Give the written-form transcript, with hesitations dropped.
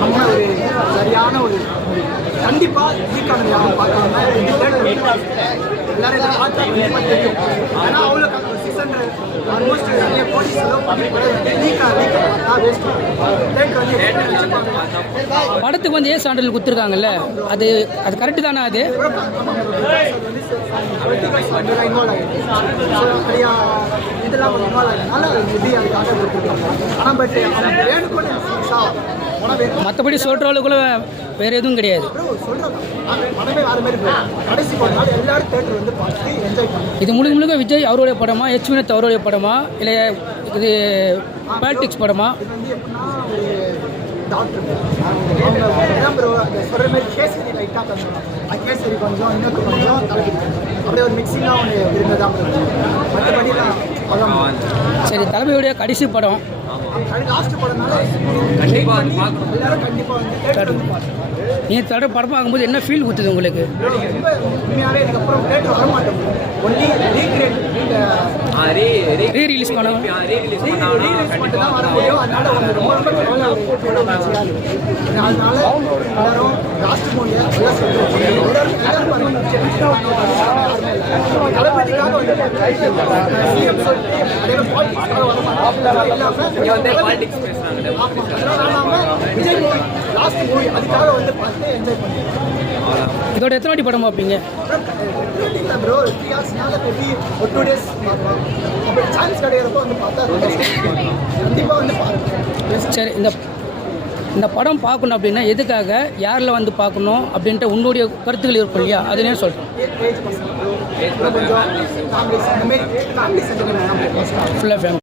நம்ம ஒரு சரியான ஒரு கண்டிப்பாக இதுக்கான யாரும் பார்க்காம எல்லாரும் இதை பார்த்தா கண்டிப்பாக தெரியும். ஏன்னா அவ்வளோ 600 ஆல்மோஸ்ட் நிறைய கோடி செலவு பண்ணி படத்துக்கு வந்து ஏன் சான்றிதழ் கொடுத்துருக்காங்கல்ல, அது அது கரெக்டு தானே? அது இதெல்லாம் இன்வால்வ் ஆகினால நிதி அதுக்காக கொடுத்துருக்காங்க. ஆனால் பட் மற்றபடி சொல்கிற அளவுக்குள்ள வேறு எதுவும் கிடையாது. இது முழுக்க முழுக்க விஜய் அவருடைய படமா, வினோத் அவருடைய படமா, இல்லை இது பாலிடிக்ஸ் படமா? கேசரி கொஞ்சம் இன்னொரு கொஞ்சம் அப்படியே ஒரு மிக்சிங்காக ஒன்று இருந்ததான் மற்றபடிலாம். சரி, தளபதியுடைய கடைசி படம் லாஸ்ட் படம்னால கண்டிப்பாக எல்லாரும் கண்டிப்பாக நீங்கள் தடவை படம் பார்க்கும்போது என்ன ஃபீல் கொடுத்தது உங்களுக்கு? ரொம்ப உண்மையாகவே இதுக்கப்புறம் தேட்டர் வர மாட்டோம். ஒன்லி ரீ ரிலீஸ் பண்ண மட்டும் தான் வர முடியும். அதனால ரொம்ப ரொம்ப அதனால எல்லாரும் லாஸ்ட் மூவியை நல்லா தளபதிக்காக வந்து விஜய் மூவி லாஸ்ட் மூவி அதுக்காக வந்து பார்த்து என்ஜாய் பண்ணுவேன். இதோட எத்தனை வாட்டி படம் பார்ப்பீங்க? ப்ரோ 3 ஹார்ஸ்னால மேபி ஒரு 2 டேஸ் பார்க்கலாம். அப்படி சான்ஸ் கிடைக்கிறப்போ வந்து பார்த்தா கண்டிப்பாக வந்து பாருங்கள். சரி, இந்த படம் பார்க்கணும் அப்படின்னா எதுக்காக, யாரில் வந்து பார்க்கணும் அப்படின்ட்டு உன்னுடைய கருத்துக்கள் இருக்கும் இல்லையா, அதுலேயே சொல்கிறேன். ஏஜ் பசங்க கொஞ்சம் ஃபேமிலி சென்டிமெண்ட் ஃபுல்லாக ஃபேமிலி